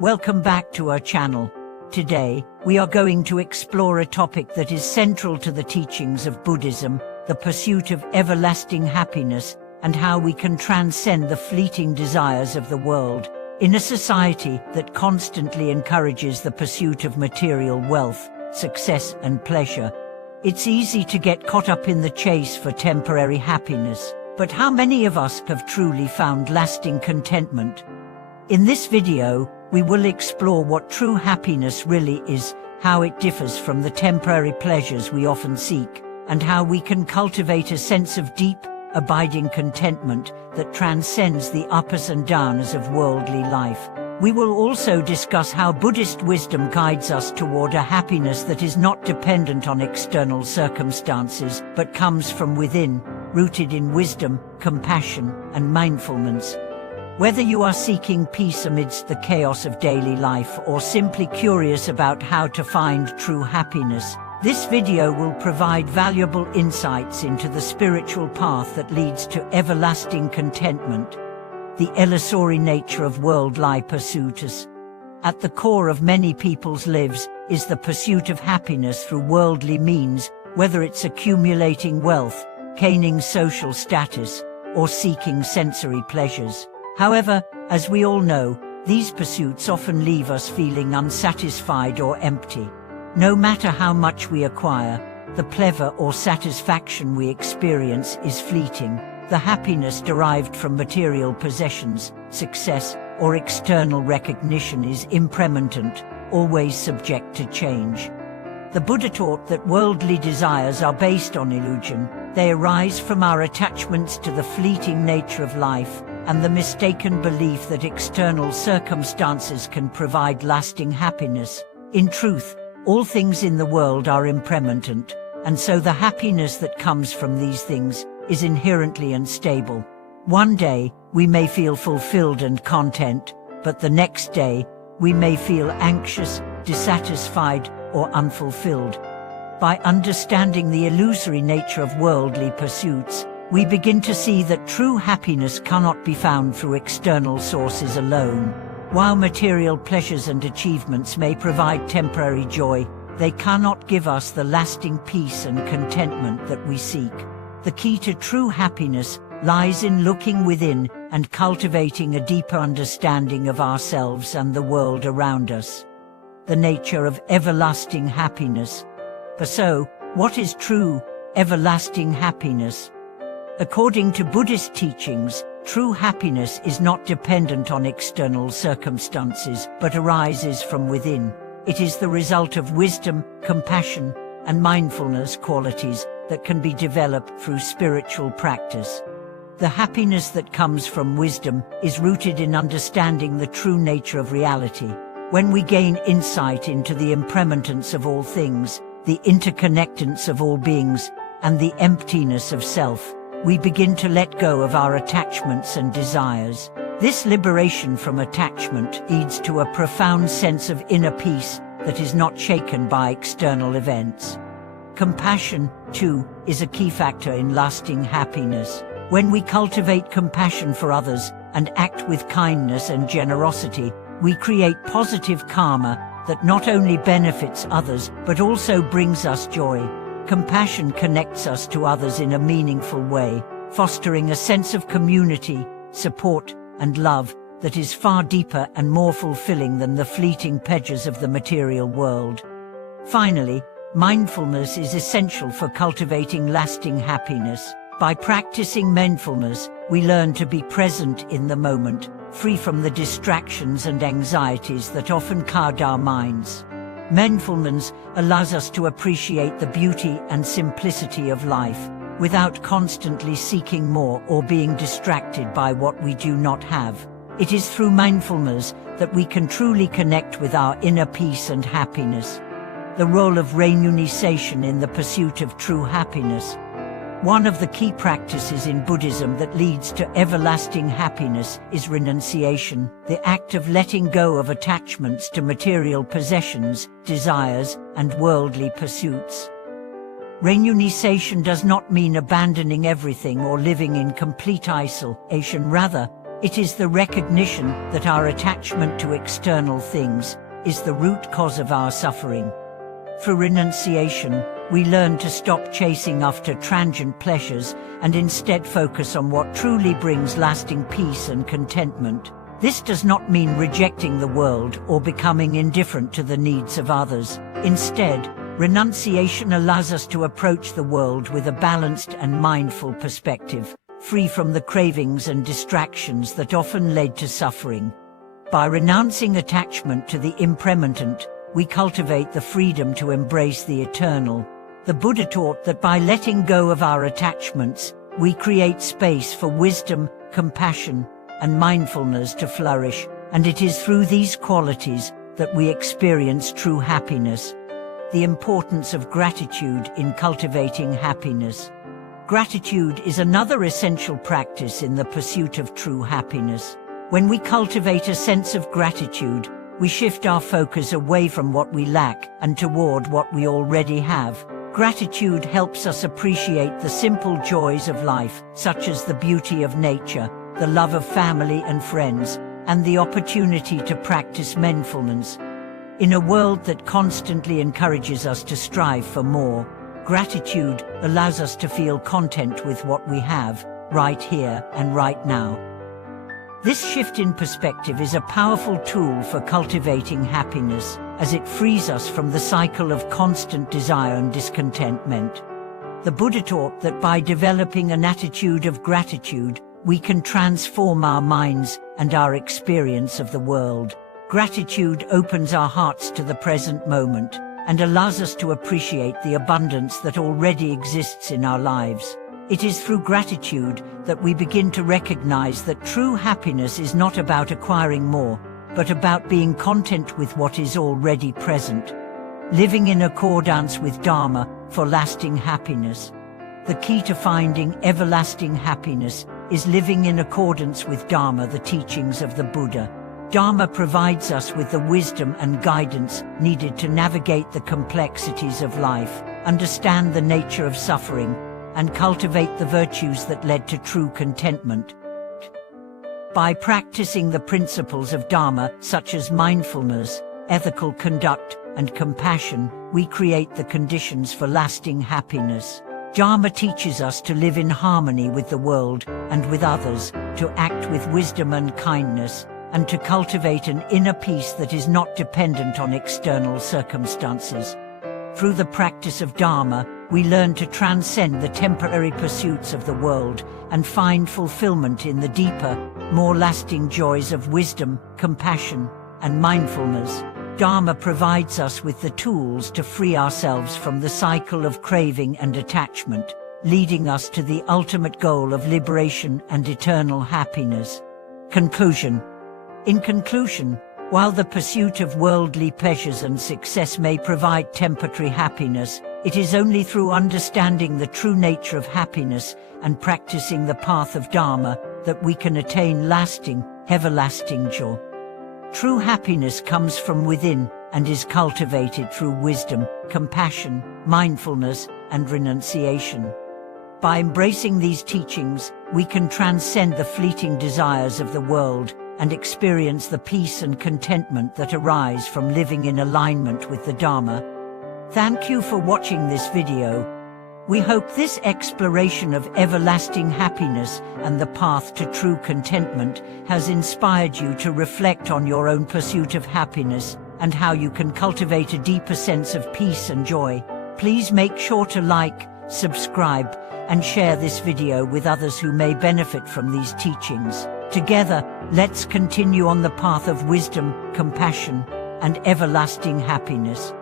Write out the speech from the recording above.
Welcome back to our channel. Today, we are going to explore a topic that is central to the teachings of Buddhism, the pursuit of everlasting happiness, and how we can transcend the fleeting desires of the world. In a society that constantly encourages the pursuit of material wealth, success, and pleasure, it's easy to get caught up in the chase for temporary happiness. But how many of us have truly found lasting contentment? In this video, we will explore what true happiness really is, how it differs from the temporary pleasures we often seek, and how we can cultivate a sense of deep, abiding contentment that transcends the ups and downs of worldly life. We will also discuss how Buddhist wisdom guides us toward a happiness that is not dependent on external circumstances, but comes from within, rooted in wisdom, compassion, and mindfulness. Whether you are seeking peace amidst the chaos of daily life or simply curious about how to find true happiness, this video will provide valuable insights into the spiritual path that leads to everlasting contentment. The illusory nature of worldly pursuits. At the core of many people's lives is the pursuit of happiness through worldly means, whether it's accumulating wealth, gaining social status, or seeking sensory pleasures. However, as we all know, these pursuits often leave us feeling unsatisfied or empty. No matter how much we acquire, the pleasure or satisfaction we experience is fleeting. The happiness derived from material possessions, success, or external recognition is impermanent, always subject to change. The Buddha taught that worldly desires are based on illusion. They arise from our attachments to the fleeting nature of life, and the mistaken belief that external circumstances can provide lasting happiness. In truth, all things in the world are impermanent, and so the happiness that comes from these things is inherently unstable. One day, we may feel fulfilled and content, but the next day, we may feel anxious, dissatisfied, or unfulfilled. By understanding the illusory nature of worldly pursuits, we begin to see that true happiness cannot be found through external sources alone. While material pleasures and achievements may provide temporary joy, they cannot give us the lasting peace and contentment that we seek. The key to true happiness lies in looking within and cultivating a deeper understanding of ourselves and the world around us. The nature of everlasting happiness. So, what is true, everlasting happiness? According to Buddhist teachings, true happiness is not dependent on external circumstances, but arises from within. It is the result of wisdom, compassion, and mindfulness qualities that can be developed through spiritual practice. The happiness that comes from wisdom is rooted in understanding the true nature of reality. When we gain insight into the impermanence of all things, the interconnectedness of all beings, and the emptiness of self, we begin to let go of our attachments and desires. This liberation from attachment leads to a profound sense of inner peace that is not shaken by external events. Compassion, too, is a key factor in lasting happiness. When we cultivate compassion for others and act with kindness and generosity, we create positive karma that not only benefits others but also brings us joy. Compassion connects us to others in a meaningful way, fostering a sense of community, support, and love that is far deeper and more fulfilling than the fleeting pleasures of the material world. Finally, mindfulness is essential for cultivating lasting happiness. By practicing mindfulness, we learn to be present in the moment, free from the distractions and anxieties that often cloud our minds. Mindfulness allows us to appreciate the beauty and simplicity of life, without constantly seeking more or being distracted by what we do not have. It is through mindfulness that we can truly connect with our inner peace and happiness. The role of renunciation in the pursuit of true happiness. One of the key practices in Buddhism that leads to everlasting happiness is renunciation, the act of letting go of attachments to material possessions, desires, and worldly pursuits. Renunciation does not mean abandoning everything or living in complete isolation. Rather, It is the recognition that our attachment to external things is the root cause of our suffering. Through renunciation, we learn to stop chasing after transient pleasures and instead focus on what truly brings lasting peace and contentment. This does not mean rejecting the world or becoming indifferent to the needs of others. Instead, renunciation allows us to approach the world with a balanced and mindful perspective, free from the cravings and distractions that often lead to suffering. By renouncing attachment to the impermanent, we cultivate the freedom to embrace the eternal. The Buddha taught that by letting go of our attachments, we create space for wisdom, compassion, and mindfulness to flourish, and it is through these qualities that we experience true happiness. The importance of gratitude in cultivating happiness. Gratitude is another essential practice in the pursuit of true happiness. When we cultivate a sense of gratitude, we shift our focus away from what we lack and toward what we already have. Gratitude helps us appreciate the simple joys of life, such as the beauty of nature, the love of family and friends, and the opportunity to practice mindfulness. In a world that constantly encourages us to strive for more, gratitude allows us to feel content with what we have, right here and right now. This shift in perspective is a powerful tool for cultivating happiness, as it frees us from the cycle of constant desire and discontentment. The Buddha taught that by developing an attitude of gratitude, we can transform our minds and our experience of the world. Gratitude opens our hearts to the present moment and allows us to appreciate the abundance that already exists in our lives. It is through gratitude that we begin to recognize that true happiness is not about acquiring more, but about being content with what is already present. Living in accordance with Dharma for lasting happiness. The key to finding everlasting happiness is living in accordance with Dharma, the teachings of the Buddha. Dharma provides us with the wisdom and guidance needed to navigate the complexities of life, understand the nature of suffering, and cultivate the virtues that led to true contentment. By practicing the principles of Dharma, such as mindfulness, ethical conduct, and compassion, we create the conditions for lasting happiness. Dharma teaches us to live in harmony with the world and with others, to act with wisdom and kindness, and to cultivate an inner peace that is not dependent on external circumstances. Through the practice of Dharma, we learn to transcend the temporary pursuits of the world and find fulfillment in the deeper, more lasting joys of wisdom, compassion, and mindfulness. Dharma provides us with the tools to free ourselves from the cycle of craving and attachment, leading us to the ultimate goal of liberation and eternal happiness. Conclusion. In conclusion, while the pursuit of worldly pleasures and success may provide temporary happiness, it is only through understanding the true nature of happiness and practicing the path of Dharma that we can attain lasting, everlasting joy. True happiness comes from within and is cultivated through wisdom, compassion, mindfulness, and renunciation. By embracing these teachings, we can transcend the fleeting desires of the world and experience the peace and contentment that arise from living in alignment with the Dharma. Thank you for watching this video. We hope this exploration of everlasting happiness and the path to true contentment has inspired you to reflect on your own pursuit of happiness and how you can cultivate a deeper sense of peace and joy. Please make sure to like, subscribe, and share this video with others who may benefit from these teachings. Together, let's continue on the path of wisdom, compassion, and everlasting happiness.